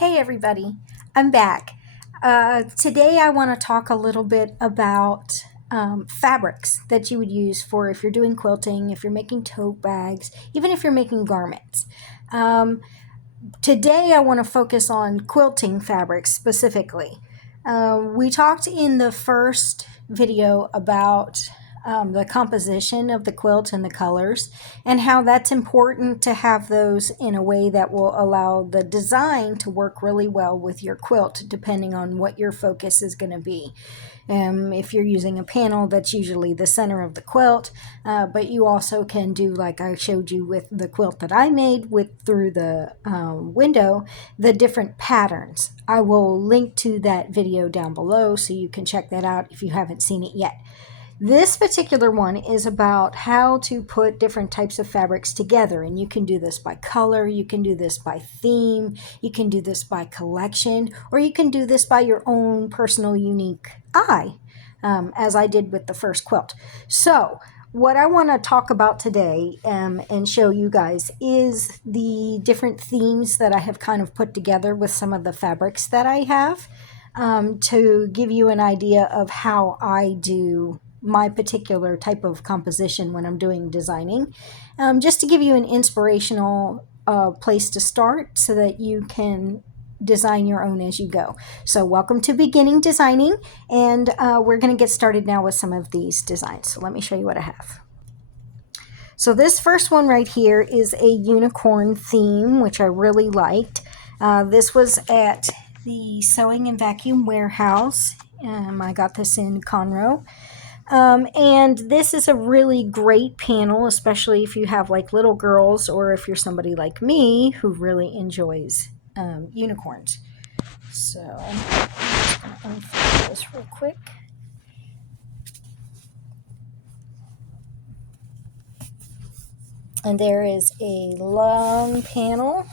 Hey everybody, I'm back. Today I want to talk a little bit about fabrics that you would use for if you're doing quilting, if you're making tote bags, even if you're making garments. Um, Today I want to focus on quilting fabrics specifically. We talked in the first video about the composition of the quilt and the colors and how that's important to have those in a way that will allow the design to work really well with your quilt depending on what your focus is going to be. If you're using a panel, that's usually the center of the quilt, but you also can do like I showed you with the quilt that I made with through the window, the different patterns. I will link to that video down below so you can check that out if you haven't seen it yet. This particular one is about how to put different types of fabrics together, and you can do this by color, you can do this by theme, you can do this by collection, or you can do this by your own personal unique eye, as I did with the first quilt. So what I want to talk about today and show you guys is the different themes that I have kind of put together with some of the fabrics that I have, to give you an idea of how I do my particular type of composition when I'm doing designing, just to give you an inspirational place to start so that you can design your own as you go. So welcome to beginning designing, and we're going to get started now with some of these designs. So let me show you what I have. So this first one right here is a unicorn theme, which I really liked. This was at the Sewing and Vacuum Warehouse. I got this in Conroe. And this is a really great panel, especially if you have like little girls or if you're somebody like me who really enjoys unicorns. So I'm just going to unfold this real quick. And there is a long panel.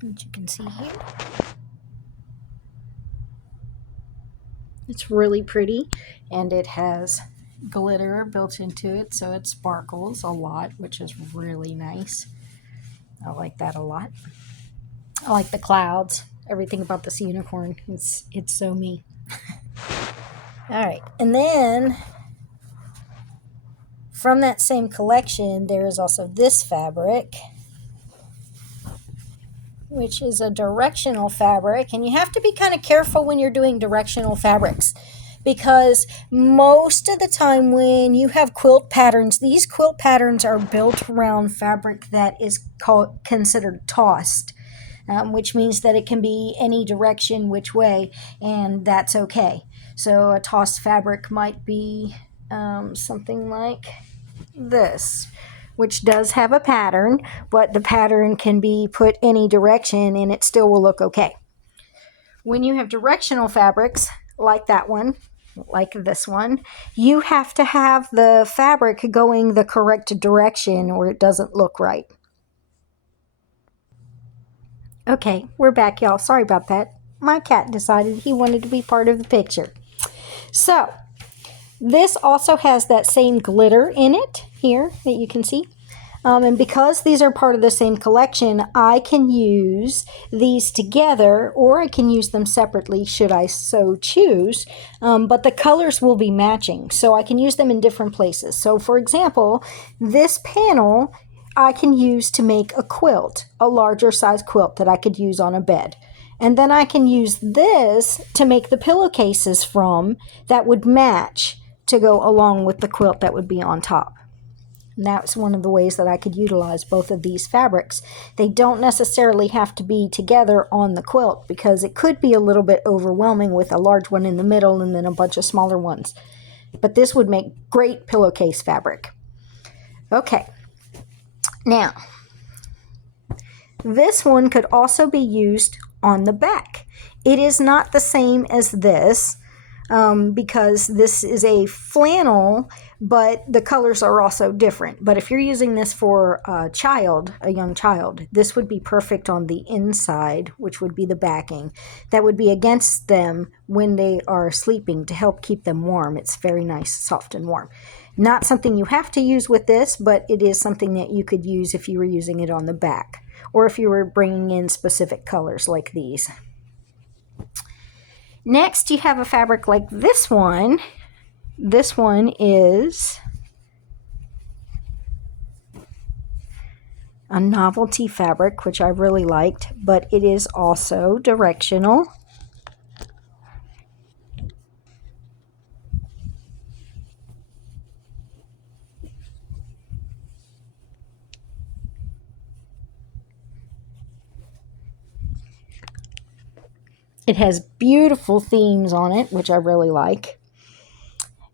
That you can see here. It's really pretty, and it has glitter built into it, so it sparkles a lot, which is really nice. I like that a lot. I like the clouds, everything about this unicorn. It's so me. All right, and then from that same collection, there is also this fabric, which is a directional fabric, and you have to be kind of careful when you're doing directional fabrics, because most of the time when you have quilt patterns, these quilt patterns are built around fabric that is considered tossed, which means that it can be any direction, which way, and that's okay. So a tossed fabric might be something like this, which does have a pattern, but the pattern can be put any direction and it still will look okay. When you have directional fabrics like that one, like this one, you have to have the fabric going the correct direction or it doesn't look right. Okay, we're back, y'all. Sorry about that. My cat decided he wanted to be part of the picture. So this also has that same glitter in it here that you can see. And because these are part of the same collection, I can use these together or I can use them separately should I so choose. But the colors will be matching, so I can use them in different places. So for example, this panel I can use to make a quilt, a larger size quilt that I could use on a bed. And then I can use this to make the pillowcases from that would match to go along with the quilt that would be on top. And that's one of the ways that I could utilize both of these fabrics. They don't necessarily have to be together on the quilt because it could be a little bit overwhelming with a large one in the middle and then a bunch of smaller ones. But this would make great pillowcase fabric. Okay. Now, this one could also be used on the back. It is not the same as this, because this is a flannel, but the colors are also different. But if you're using this for a young child, this would be perfect on the inside, which would be the backing. That would be against them when they are sleeping to help keep them warm. It's very nice, soft and warm. Not something you have to use with this, but it is something that you could use if you were using it on the back, or if you were bringing in specific colors like these. Next, you have a fabric like this one. This one is a novelty fabric, which I really liked, but it is also directional. It has beautiful themes on it, which I really like.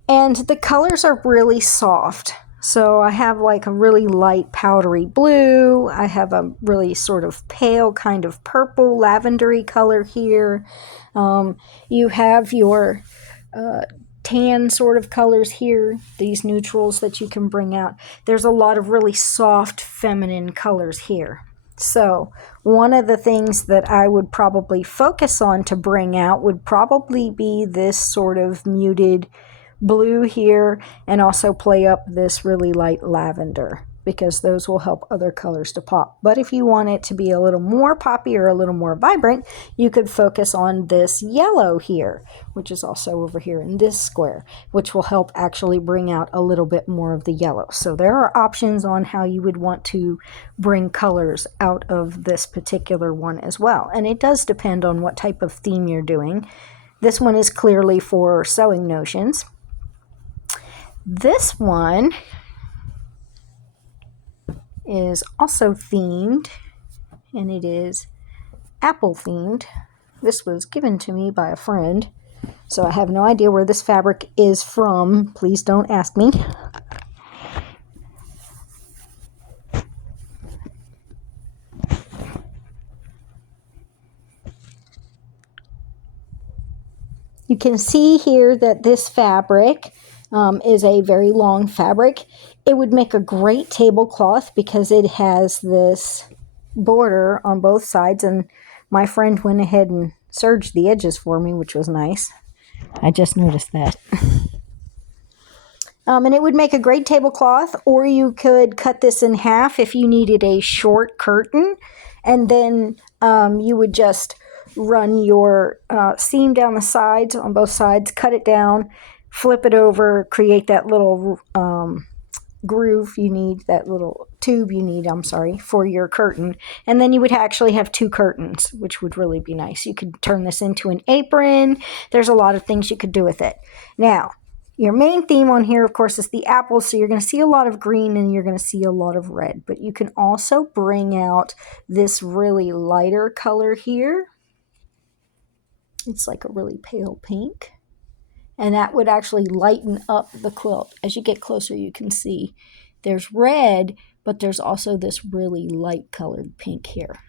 And the colors are really soft. So I have like a really light powdery blue. I have a really sort of pale kind of purple lavendery color here. You have your tan sort of colors here, these neutrals that you can bring out. There's a lot of really soft feminine colors here. So one of the things that I would probably focus on to bring out would probably be this sort of muted blue here, and also play up this really light lavender, because those will help other colors to pop. But if you want it to be a little more poppy or a little more vibrant, you could focus on this yellow here, which is also over here in this square, which will help actually bring out a little bit more of the yellow. So there are options on how you would want to bring colors out of this particular one as well. And it does depend on what type of theme you're doing. This one is clearly for sewing notions. This one is also themed, and it is apple themed. This was given to me by a friend, so I have no idea where this fabric is from. Please don't ask me. You can see here that this fabric is a very long fabric. It would make a great tablecloth because it has this border on both sides, and my friend went ahead and serged the edges for me, which was nice. I just noticed that. And it would make a great tablecloth, or you could cut this in half if you needed a short curtain, and then you would just run your seam down the sides, on both sides, cut it down, flip it over, create that little groove you need, that little tube you need, for your curtain. And then you would actually have two curtains, which would really be nice. You could turn this into an apron. There's a lot of things you could do with it. Now, your main theme on here, of course, is the apple, so you're going to see a lot of green and you're going to see a lot of red. But you can also bring out this really lighter color here. It's like a really pale pink. And that would actually lighten up the quilt. As you get closer, you can see there's red, but there's also this really light colored pink here.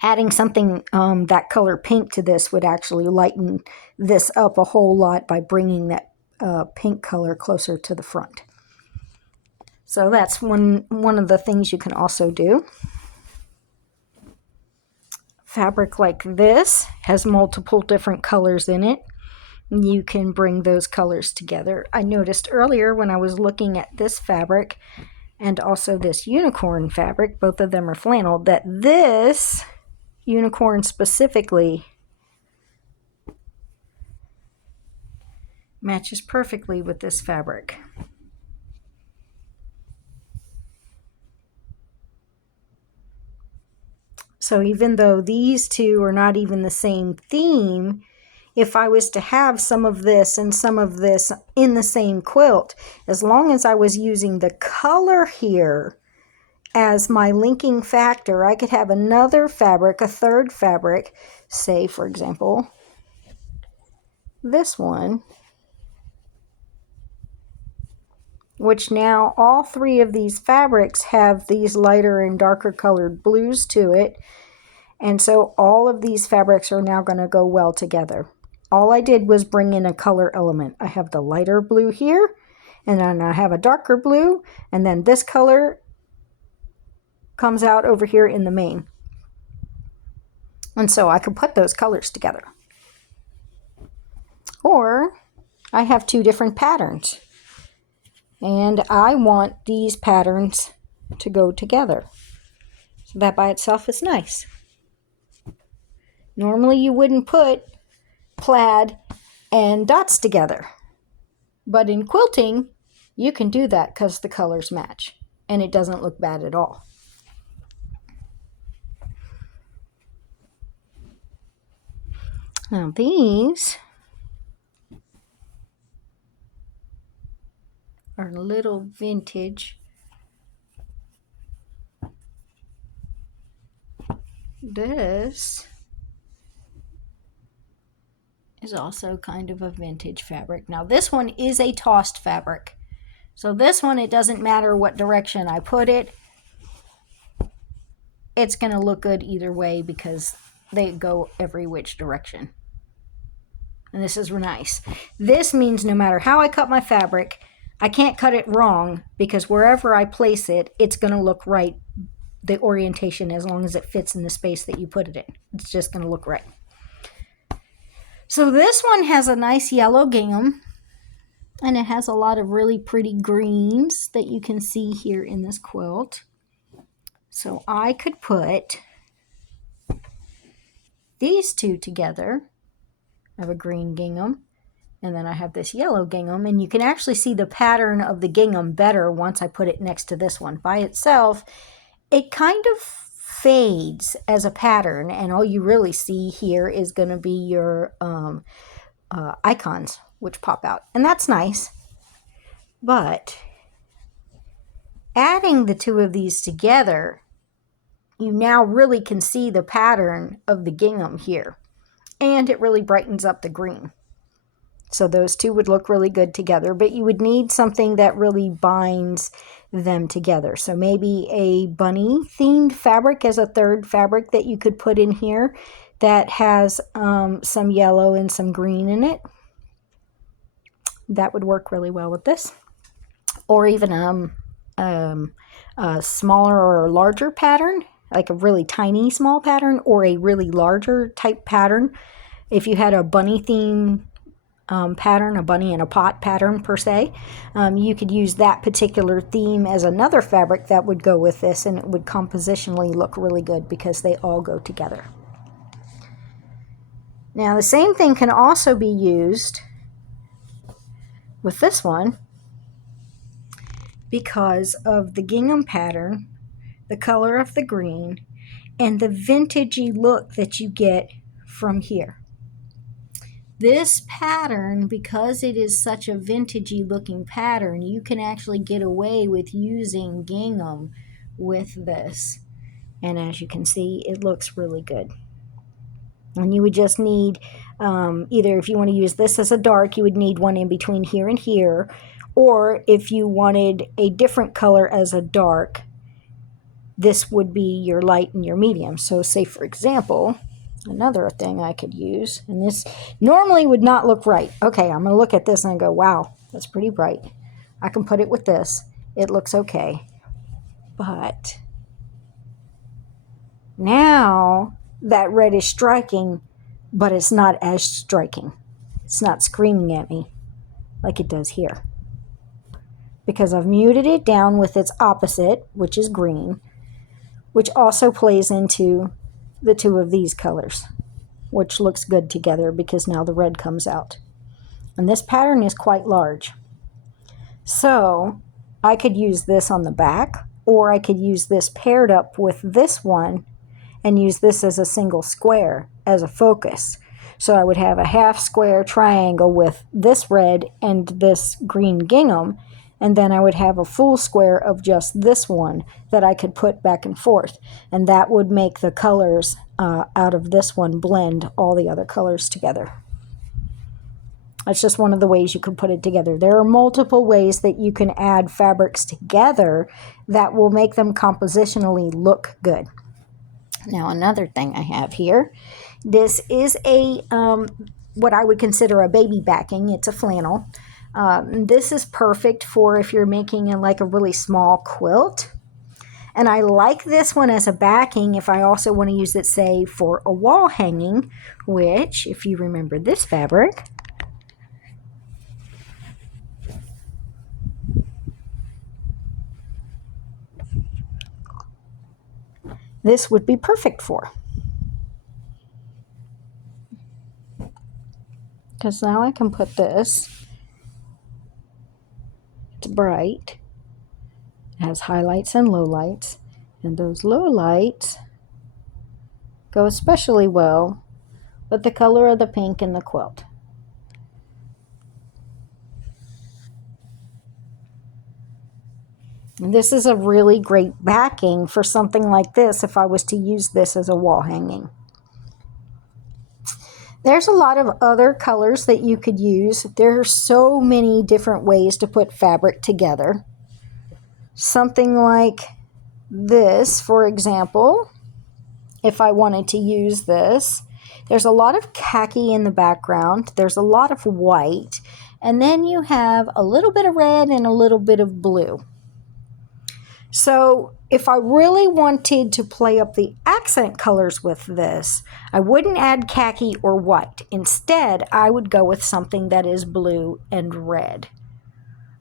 Adding something that color pink to this would actually lighten this up a whole lot by bringing that pink color closer to the front. So that's one of the things you can also do. Fabric like this has multiple different colors in it. You can bring those colors together. I noticed earlier when I was looking at this fabric and also this unicorn fabric, both of them are flannel, that this unicorn specifically matches perfectly with this fabric. So even though these two are not even the same theme, if I was to have some of this and some of this in the same quilt, as long as I was using the color here as my linking factor, I could have another fabric, a third fabric, say, for example, this one, which now all three of these fabrics have these lighter and darker colored blues to it. And so all of these fabrics are now going to go well together. all I did was bring in a color element. I have the lighter blue here, and then I have a darker blue, and then this color comes out over here in the main. And so I could put those colors together. Or I have two different patterns, and I want these patterns to go together. So that by itself is nice. Normally you wouldn't put plaid and dots together, but in quilting you can do that because the colors match and it doesn't look bad at all. Now these are a little vintage. This is also kind of a vintage fabric. Now this one is a tossed fabric. So this one, it doesn't matter what direction I put it. It's going to look good either way because they go every which direction. And this is nice. This means no matter how I cut my fabric, I can't cut it wrong because wherever I place it, it's going to look right. The orientation, as long as it fits in the space that you put it in, it's just going to look right. So this one has a nice yellow gingham, and it has a lot of really pretty greens that you can see here in this quilt. So I could put these two together. I have a green gingham, and then I have this yellow gingham, and you can actually see the pattern of the gingham better once I put it next to this one. By itself, it kind of fades as a pattern, and all you really see here is going to be your icons, which pop out, and that's nice. But adding the two of these together, you now really can see the pattern of the gingham here, and it really brightens up the green. So those two would look really good together, but you would need something that really binds them together. So maybe a bunny themed fabric as a third fabric that you could put in here that has some yellow and some green in it. That would work really well with this. Or even a smaller or larger pattern, like a really tiny small pattern or a really larger type pattern. If you had a bunny theme pattern, a bunny in a pot pattern per se, you could use that particular theme as another fabric that would go with this, and it would compositionally look really good because they all go together. Now the same thing can also be used with this one because of the gingham pattern, the color of the green, and the vintagey look that you get from here. This pattern, because it is such a vintagey looking pattern, you can actually get away with using gingham with this. And as you can see, it looks really good. And you would just need, either if you want to use this as a dark, you would need one in between here and here. Or if you wanted a different color as a dark, this would be your light and your medium. So say, for example, another thing I could use, and this normally would not look right. Okay, I'm going to look at this and go, wow, that's pretty bright. I can put it with this. It looks okay. But now that red is striking, but it's not as striking. It's not screaming at me like it does here. Because I've muted it down with its opposite, which is green, which also plays into the two of these colors, which looks good together because now the red comes out. And this pattern is quite large. So I could use this on the back, or I could use this paired up with this one and use this as a single square as a focus. So I would have a half square triangle with this red and this green gingham, and then I would have a full square of just this one that I could put back and forth. And that would make the colors out of this one blend all the other colors together. That's just one of the ways you can put it together. There are multiple ways that you can add fabrics together that will make them compositionally look good. Now another thing I have here, this is a what I would consider a baby backing. It's a flannel. This is perfect for if you're making like a really small quilt. And I like this one as a backing if I also want to use it, say, for a wall hanging, which, if you remember this fabric, this would be perfect for. Because now I can put this, it's bright, it has highlights and lowlights, and those lowlights go especially well with the color of the pink in the quilt. This is a really great backing for something like this if I was to use this as a wall hanging. There's a lot of other colors that you could use. There are so many different ways to put fabric together. Something like this, for example, if I wanted to use this, there's a lot of khaki in the background. There's a lot of white. And then you have a little bit of red and a little bit of blue. So if I really wanted to play up the accent colors with this, I wouldn't add khaki or white. Instead, I would go with something that is blue and red.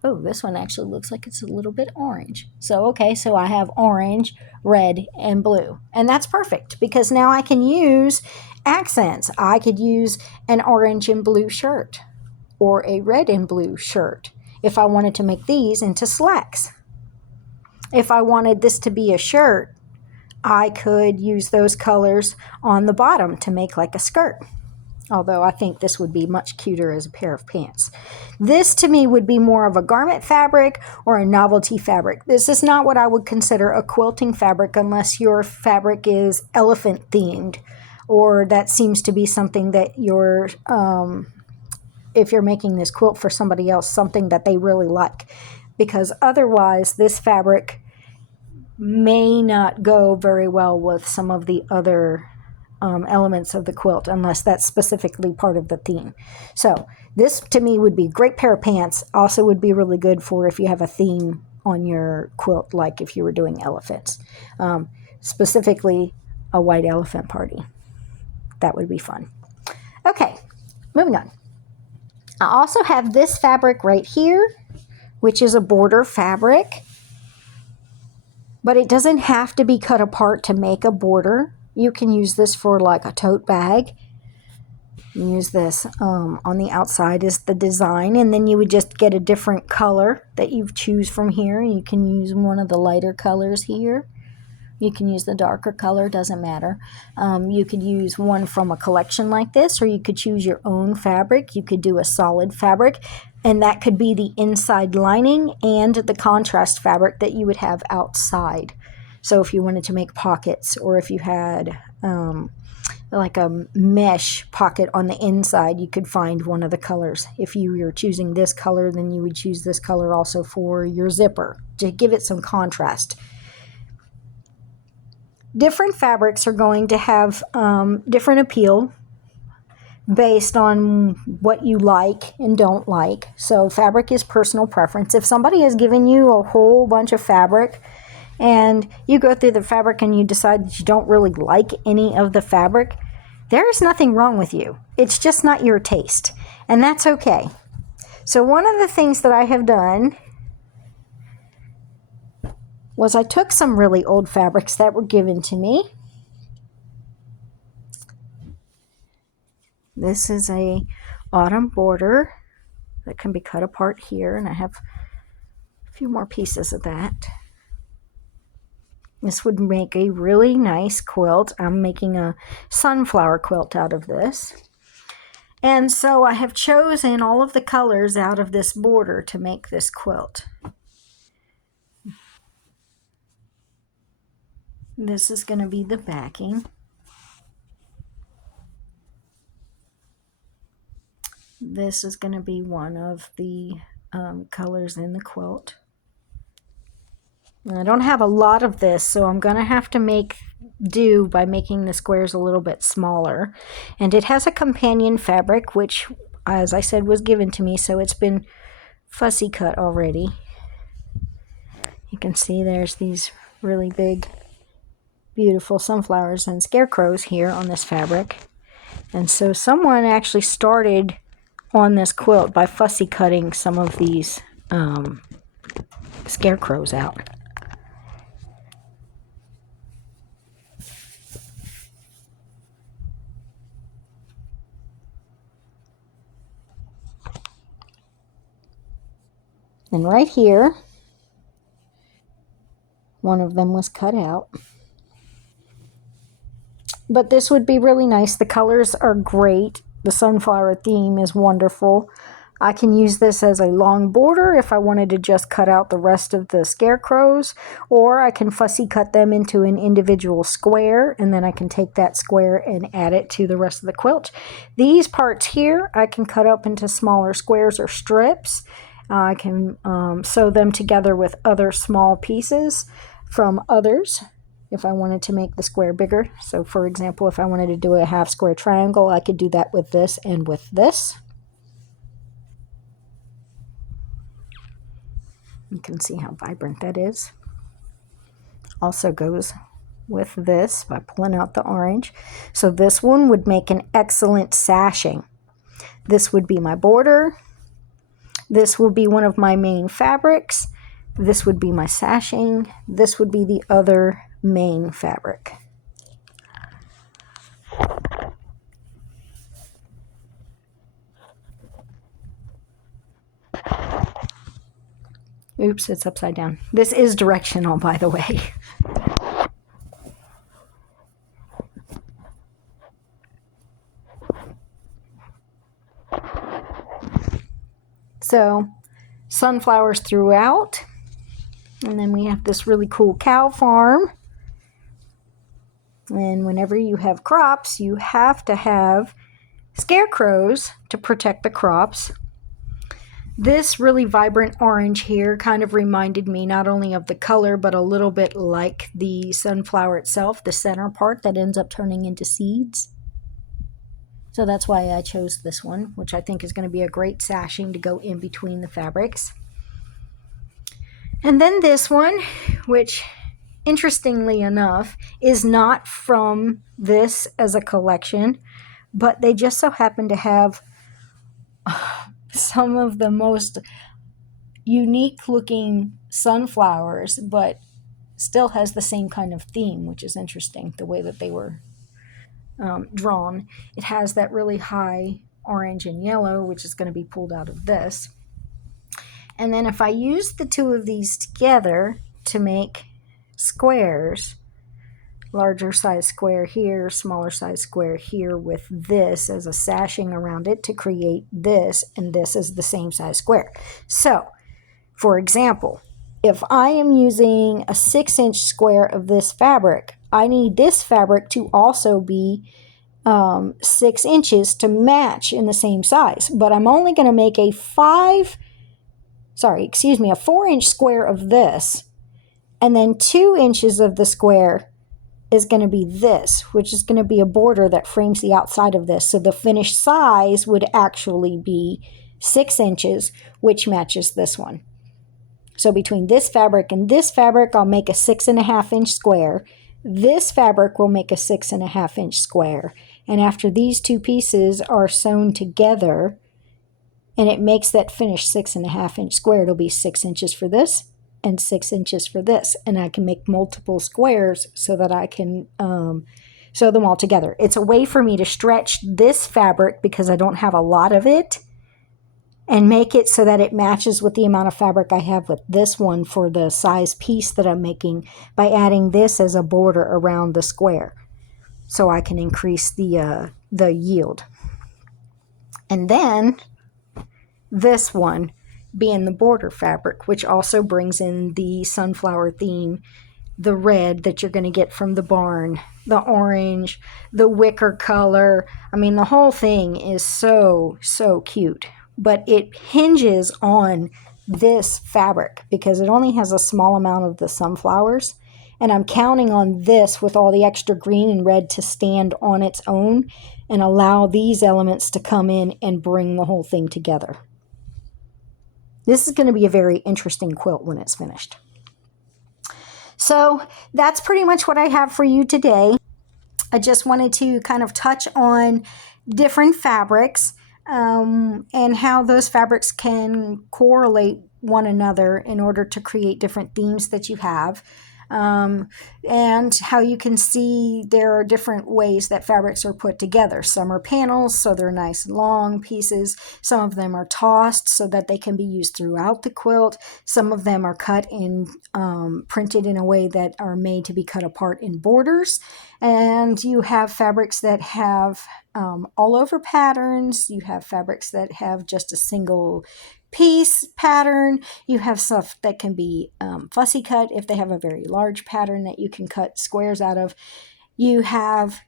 Oh, this one actually looks like it's a little bit orange. So, okay, so I have orange, red, and blue. And that's perfect because now I can use accents. I could use an orange and blue shirt or a red and blue shirt if I wanted to make these into slacks. If I wanted this to be a shirt, I could use those colors on the bottom to make like a skirt. Although I think this would be much cuter as a pair of pants. This to me would be more of a garment fabric or a novelty fabric. This is not what I would consider a quilting fabric unless your fabric is elephant themed, or that seems to be something that you're, if you're making this quilt for somebody else, something that they really like. Because otherwise this fabric may not go very well with some of the other elements of the quilt unless that's specifically part of the theme. So this to me would be a great pair of pants. Also would be really good for if you have a theme on your quilt, like if you were doing elephants. Specifically a white elephant party. That would be fun. Okay, moving on. I also have this fabric right here, which is a border fabric. But it doesn't have to be cut apart to make a border. You can use this for like a tote bag. Use this on the outside is the design, and then you would just get a different color that you choose from here. You can use one of the lighter colors here. You can use the darker color, doesn't matter. You could use one from a collection like this, or you could choose your own fabric. You could do a solid fabric, and that could be the inside lining and the contrast fabric that you would have outside. So if you wanted to make pockets, or if you had like a mesh pocket on the inside, you could find one of the colors. If you were choosing this color, then you would choose this color also for your zipper to give it some contrast. Different fabrics are going to have different appeal based on what you like and don't like. So fabric is personal preference. If somebody has given you a whole bunch of fabric and you go through the fabric and you decide that you don't really like any of the fabric, there is nothing wrong with you. It's just not your taste, and that's okay. So one of the things that I have done was I took some really old fabrics that were given to me. This is a autumn border that can be cut apart here, and I have a few more pieces of that. This would make a really nice quilt. I'm making a sunflower quilt out of this. And so I have chosen all of the colors out of this border to make this quilt. This is going to be the backing. This is going to be one of the colors in the quilt. I don't have a lot of this, so I'm going to have to make do by making the squares a little bit smaller. And it has a companion fabric, which, as I said, was given to me, so it's been fussy cut already. You can see there's these really big, beautiful sunflowers and scarecrows here on this fabric. And so someone actually started on this quilt by fussy cutting some of these scarecrows out. And right here, one of them was cut out. But this would be really nice. The colors are great. The sunflower theme is wonderful. I can use this as a long border if I wanted to just cut out the rest of the scarecrows, or I can fussy cut them into an individual square, and then I can take that square and add it to the rest of the quilt. These parts here I can cut up into smaller squares or strips. I can sew them together with other small pieces from others if I wanted to make the square bigger. So for example, if I wanted to do a half square triangle, I could do that with this and with this. You can see how vibrant that is. Also goes with this by pulling out the orange. So this one would make an excellent sashing. This would be my border. This will be one of my main fabrics. This would be my sashing. This would be the other main fabric. Oops, it's upside down. This is directional, by the way. So, sunflowers throughout. And then we have this really cool cow farm. And whenever you have crops, you have to have scarecrows to protect the crops. This really vibrant orange here kind of reminded me not only of the color, but a little bit like the sunflower itself, the center part that ends up turning into seeds. So that's why I chose this one, which I think is going to be a great sashing to go in between the fabrics. And then this one, which interestingly enough is not from this as a collection, but they just so happen to have some of the most unique looking sunflowers, but still has the same kind of theme, which is interesting, the way that they were drawn. It has that really high orange and yellow, which is going to be pulled out of this. And then if I use the two of these together to make squares, larger size square here, smaller size square here, with this as a sashing around it to create this, and this is the same size square. So, for example, if I am using a 6-inch square of this fabric, I need this fabric to also be 6 inches to match in the same size. But I'm only going to make a 4-inch square of this, and then 2 inches of the square is going to be this, which is going to be a border that frames the outside of this. So the finished size would actually be 6 inches, which matches this one. So between this fabric and this fabric, I'll make a 6.5-inch square. This fabric will make a 6.5-inch square. And after these two pieces are sewn together, and it makes that finished 6.5-inch square, it'll be 6 inches for this and 6 inches for this. And I can make multiple squares so that I can sew them all together. It's a way for me to stretch this fabric, because I don't have a lot of it, and make it so that it matches with the amount of fabric I have with this one for the size piece that I'm making, by adding this as a border around the square, so I can increase the yield. And then this one being the border fabric, which also brings in the sunflower theme, the red that you're going to get from the barn, the orange, the wicker color. I mean, the whole thing is so cute. But it hinges on this fabric because it only has a small amount of the sunflowers. And I'm counting on this with all the extra green and red to stand on its own and allow these elements to come in and bring the whole thing together. This is going to be a very interesting quilt when it's finished. So that's pretty much what I have for you today. I just wanted to kind of touch on different fabrics and how those fabrics can correlate one another in order to create different themes that you have. And how you can see there are different ways that fabrics are put together. Some are panels, so they're nice long pieces. Some of them are tossed so that they can be used throughout the quilt. Some of them are cut and printed in a way that are made to be cut apart in borders. And you have fabrics that have all over patterns. You have fabrics that have just a single piece pattern. You have stuff that can be fussy cut if they have a very large pattern that you can cut squares out of. You have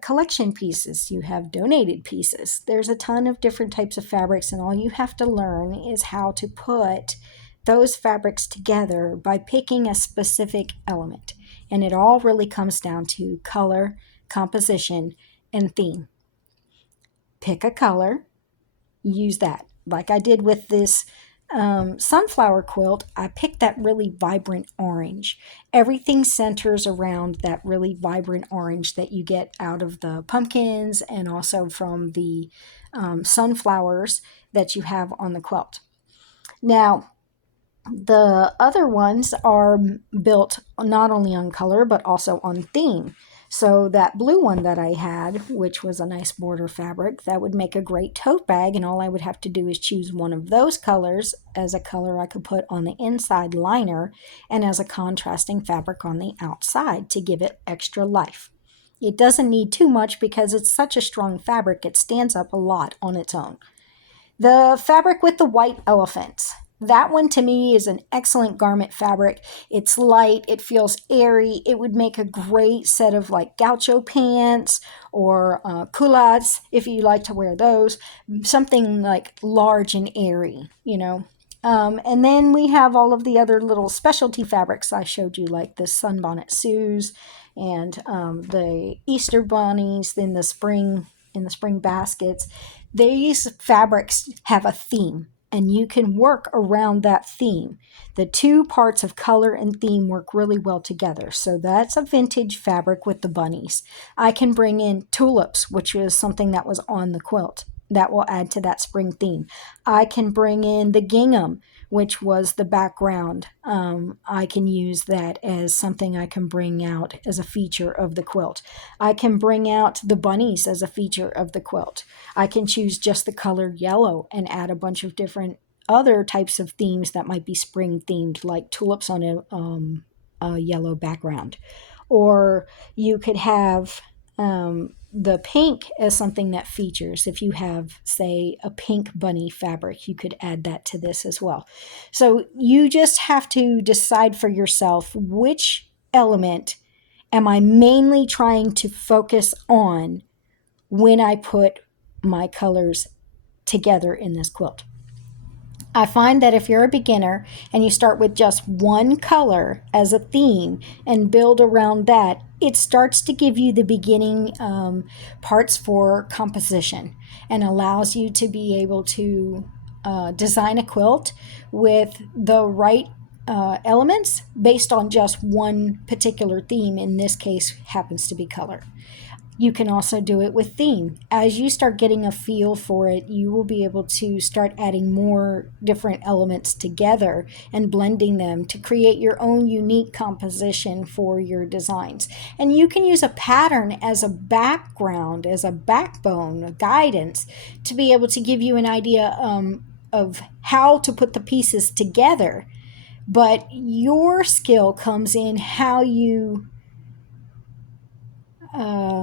collection pieces. You have donated pieces. There's a ton of different types of fabrics, and all you have to learn is how to put those fabrics together by picking a specific element. And it all really comes down to color, composition, and theme. Pick a color, use that. Like I did with this sunflower quilt, I picked that really vibrant orange. Everything centers around that really vibrant orange that you get out of the pumpkins and also from the sunflowers that you have on the quilt. Now, the other ones are built not only on color but also on theme. So that blue one that I had, which was a nice border fabric, that would make a great tote bag, and all I would have to do is choose one of those colors as a color I could put on the inside liner and as a contrasting fabric on the outside to give it extra life. It doesn't need too much because it's such a strong fabric, it stands up a lot on its own. The fabric with the white elephants. That one to me is an excellent garment fabric. It's light, it feels airy. It would make a great set of like gaucho pants or culottes if you like to wear those. Something like large and airy, you know. And then we have all of the other little specialty fabrics I showed you, like the Sunbonnet Sues and the Easter bunnies in the spring baskets. These fabrics have a theme, and you can work around that theme. The two parts of color and theme work really well together. So that's a vintage fabric with the bunnies. I can bring in tulips, which is something that was on the quilt. That will add to that spring theme. I can bring in the gingham, which was the background. I can use that as something I can bring out as a feature of the quilt. I can bring out the bunnies as a feature of the quilt. I can choose just the color yellow and add a bunch of different other types of themes that might be spring themed, like tulips on a yellow background. Or you could have the pink as something that features. If you have, say, a pink bunny fabric, you could add that to this as well. So you just have to decide for yourself, which element am I mainly trying to focus on when I put my colors together in this quilt. I find that if you're a beginner and you start with just one color as a theme and build around that, it starts to give you the beginning parts for composition and allows you to be able to design a quilt with the right elements based on just one particular theme. In this case, happens to be color. You can also do it with theme. As you start getting a feel for it, you will be able to start adding more different elements together and blending them to create your own unique composition for your designs. And you can use a pattern as a background, as a backbone, a guidance, to be able to give you an idea of how to put the pieces together. But your skill comes in how you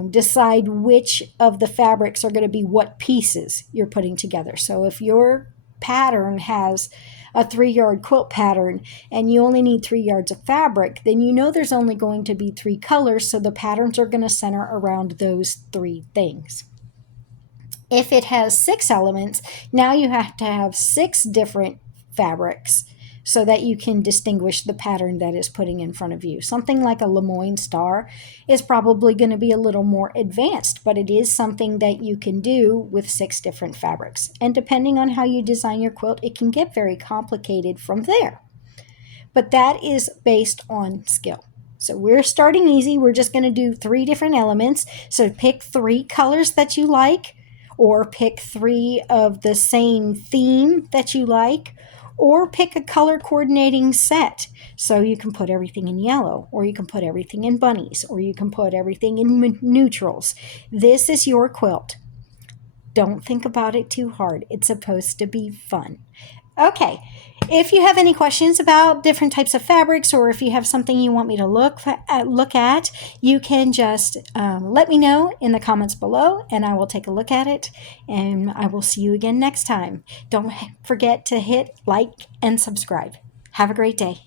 decide which of the fabrics are going to be what pieces you're putting together. So if your pattern has a 3-yard quilt pattern and you only need 3 yards of fabric, then you know there's only going to be 3 colors, so the patterns are going to center around those 3 things. If it has 6 elements, now you have to have 6 different fabrics so that you can distinguish the pattern that is putting in front of you. Something like a Lemoyne star is probably going to be a little more advanced, but it is something that you can do with 6 different fabrics. And depending on how you design your quilt, it can get very complicated from there. But that is based on skill. So we're starting easy. We're just going to do 3 different elements. So pick 3 colors that you like, or pick 3 of the same theme that you like, or pick a color coordinating set. So you can put everything in yellow, or you can put everything in bunnies, or you can put everything in neutrals. This is your quilt. Don't think about it too hard. It's supposed to be fun. Okay, if you have any questions about different types of fabrics, or if you have something you want me to look at, you can just let me know in the comments below, and I will take a look at it, and I will see you again next time. Don't forget to hit like and subscribe. Have a great day.